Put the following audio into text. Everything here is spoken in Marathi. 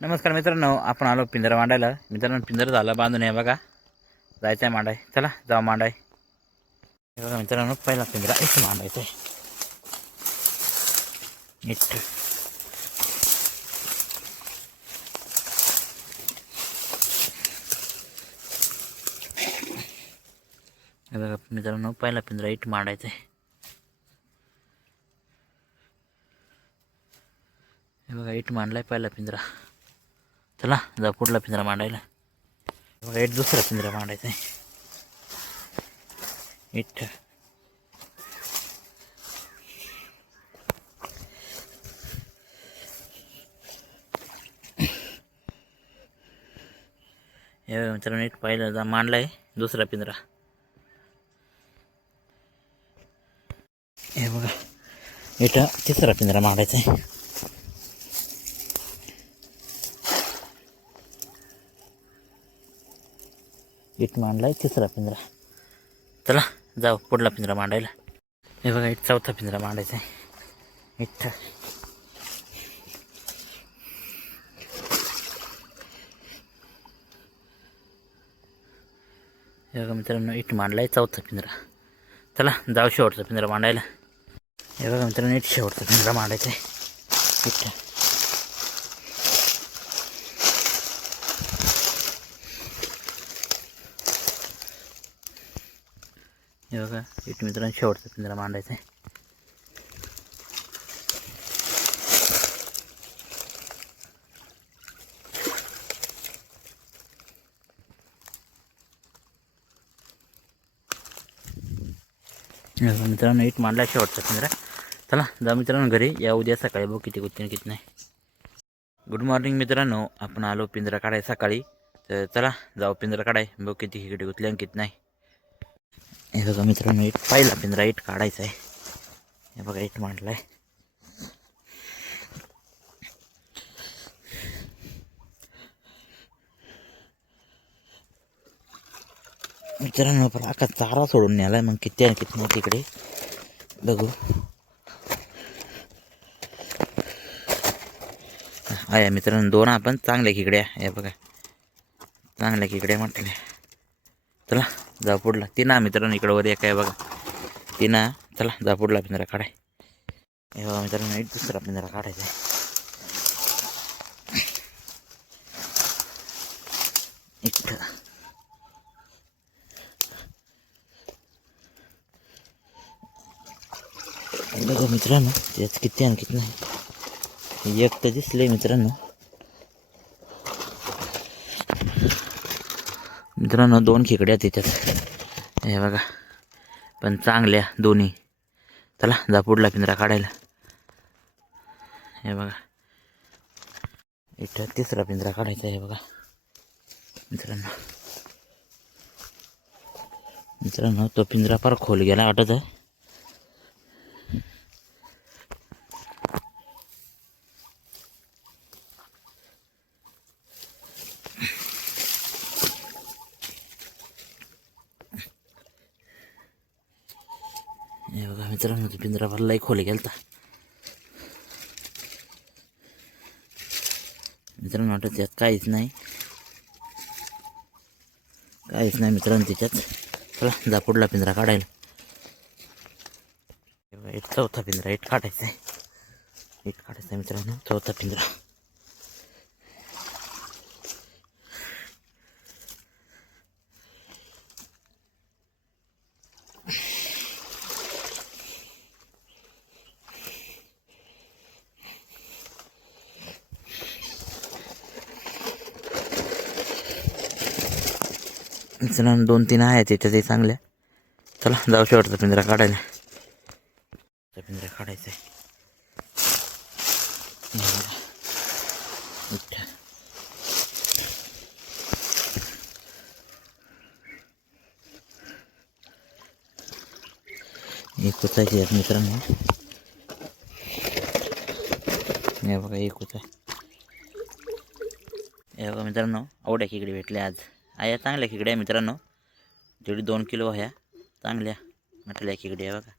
नमस्कार मित्रांनो आपण आलो पिंजरा मांडायला. मित्रांनो पिंजरा झाला बांधून आहे बघा. जायचं आहे मांडाय. चला जाऊ मांडाय. बघा मित्रांनो पहिला पिंजरा इथं मांडायचा आहे नीट. बघा मित्रांनो पहिला पिंजरा इट मांडायचा आहे हे बघा इट मांडलाय पहिला पिंजरा. चला जा पुढला पिंजरा मांडायला. हे बघा दुसरा पिंजरा मांडायचा आहे. इट हे मित्रांनो इट पाहिलं जा मांडलाय दुसरा पिंजरा. हे बघा इथं तिसरा पिंजरा मांडायचा आहे. इट मांडलाय तिसरा पिंजरा. चला जाऊ पुढला पिंजरा मांडायला. हे बघा इट चौथा पिंजरा मांडायचा आहे. इथं. हे बघा मित्रांनो इट मांडलाय चौथा पिंजरा. चला जाऊ शेवटचा पिंजरा मांडायला. हे बघा मित्रांनो इट शेवटचा पिंजरा मांडायचा आहे. इथं. हे बघा इट मित्रांनो शेवटचा पिंजरा मांडायचा आहे मित्रांनो इट मांडला शेवटचा पिंजरा. चला जा मित्रांनो घरी. या उद्या सकाळी बघू किती कुठे किती नाही. गुड मॉर्निंग मित्रांनो. आपण आलो पिंजरा काढाय सकाळी. तर चला जाऊ पिंजरा काढाय. बघू किती इकडे गुतले आणि किती नाही. हे बघा मित्रांनो इट पाहिला पिंजरा इट काढायचा आहे. हे बघा इट मांडलाय मित्रांनो पण आका चारा सोडून न्यालाय मग किती आहे किती नाही तिकडे. बघू. आहे मित्रांनो दोन आपण चांगल्या किकड्या हे बघा. चांगल्या किकड्या म्हटल्या. चला. जापूडला. तिना मित्रांनो इकडं वर एक आहे बघा. तिना चला जापूडला पिंजरा काढाय. हे बघा मित्रांनो एक दुसरा पिंजरा काढायचा आहे. इथं. बघा मित्रांनो त्याच किती आणि किती नाही. एक तर दिसले मित्रांनो. मित्रांनो दोन खेकड्या त्याच्यात हे बघा. पण चांगल्या दोन्ही. चला जापूडला पिंजरा काढायला. हे बघा. इथं तिसरा पिंजरा काढायचा हे बघा. मित्रांनो. मित्रांनो तो पिंजरा फार खोल गेला वाटत. आहे हे बघा मित्रांनो तो पिंजरा खोल खोली गेलता. मित्रांनो वाटत त्यात काहीच नाही. काहीच नाही मित्रांनो त्याच्यात. चला जा पुढला पिंजरा काढायला. एक चौथा पिंजरा इट काढायचा आहे. इट काढायचा आहे मित्रांनो चौथा पिंजरा. चला दोन तीन आहेत त्याच्यातही चांगल्या. चला जाऊ शेवटचा पिंजरा काढायला. पिंजरा काढायचा आहे. बघा. एक कुचायची आहेत मित्रांनो. हे बघा एक कुचा हे बघा मित्रांनो आवड्या खेकडे भेटले आज. आया चांगल्या खेकड्या मित्रांनो. दीड दोन किलो ह्या चांगल्या म्हटल्या खेकड्या बघा.